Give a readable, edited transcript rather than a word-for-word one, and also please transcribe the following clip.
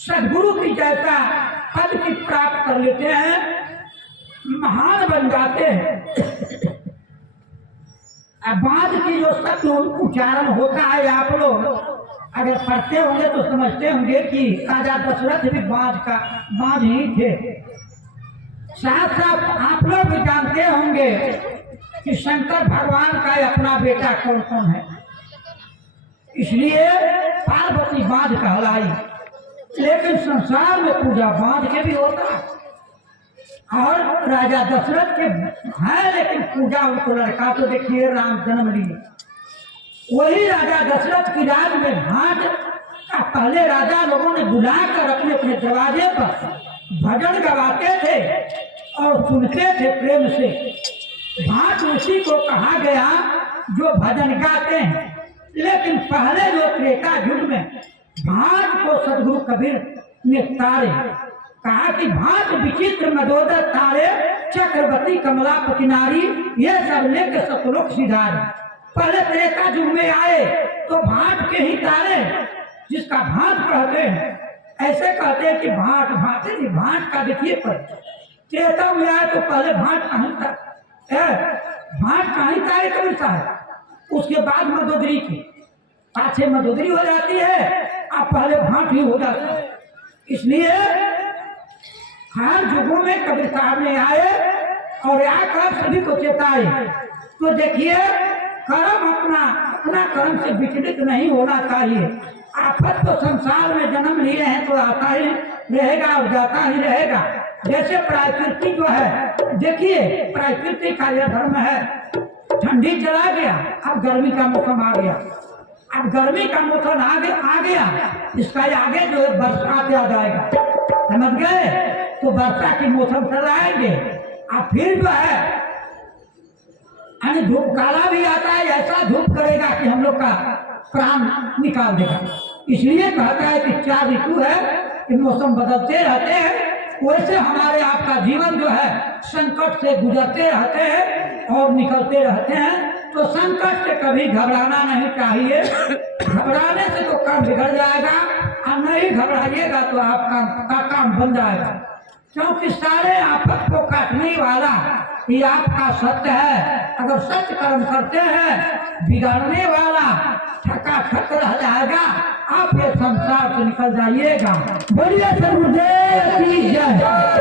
सदगुरु की जैसा पद की प्राप्त कर लेते हैं, महान बन जाते हैं। अब बाँध की जो शब्द उच्चारण होता है, आप लोग अगर पढ़ते होंगे तो समझते होंगे कि राजा दशरथ भी बाँध ही थे। साथ साथ आप लोग भी जानते होंगे कि शंकर भगवान का अपना बेटा कौन कौन है, इसलिए पार्वती बाँध कहलाई। लेकिन संसार में पूजा बाँध के भी होता है, और राजा दशरथ के है, लेकिन पूजा उनको लड़का तो देखिए राम जन्म लिए। वही राजा दशरथ की राज में भाट का पहले राजा लोगों ने बुलाकर अपने अपने दरवाजे पर भजन गवाते थे और सुनते थे प्रेम से। भाट उसी को कहा गया जो भजन गाते हैं। लेकिन पहले जो त्रेता युग में भाट को सदगुरु कबीर ने तारे, कहा कि भाट विचित्र मदोदर तारे, चक्रवर्ती कमलापति नारी, ये सब लेकर सतलोक सिधारे। पहले त्रेता युग में आए तो भाट के ही तारे, जिसका भाट कहते हैं, ऐसे कहते हैं कि भाट भाटे नहीं, भाट का देखिए पर त्रेता में आए तो पहले भाट कहीं था, भाट कहीं तारे कबीर साहब, उसके बाद मदोदरी की, पाछे मदोदरी हो जाती है, अब पहले भाट ही हो जाता है। इसलिए हर युगों में कबीर साहब ने आए और आकर सभी को चेताए। तो देखिए कर्म अपना कर्म से विचलित नहीं होना चाहिए। आफत तो संसार में जन्म लिए हैं तो आता ही रहेगा और जाता ही रहेगा। जैसे प्राकृतिक जो है, देखिए प्राकृतिक का यह धर्म है, ठंडी चला गया, अब गर्मी का मौसम आ गया, अब गर्मी का मौसम आ गया, इसका आगे जो है बरसात आ जाएगा, समझ गए? तो वर्षा के मौसम चल आएंगे, अब फिर जो है धूप काला भी आता है, ऐसा धूप करेगा कि हम लोग का प्राण निकाल देगा। इसलिए कहता है कि 4 ऋतु है, कि मौसम बदलते रहते हैं, वैसे हमारे आपका जीवन जो है संकट से गुजरते रहते हैं और निकलते रहते हैं। तो संकट से कभी घबराना नहीं चाहिए। घबराने से तो काम बिगड़ जाएगा, और नहीं घबराइएगा तो आपका काम बन जाएगा। क्योंकि सारे आफत को काटने वाला ये आपका सत्य है। अगर सत्य कर्म करते हैं, बिगाड़ने वाला ठका ठक रह जाएगा, आप ये संसार से निकल जाइएगा। बोलिए सदगुरुदेव की जय।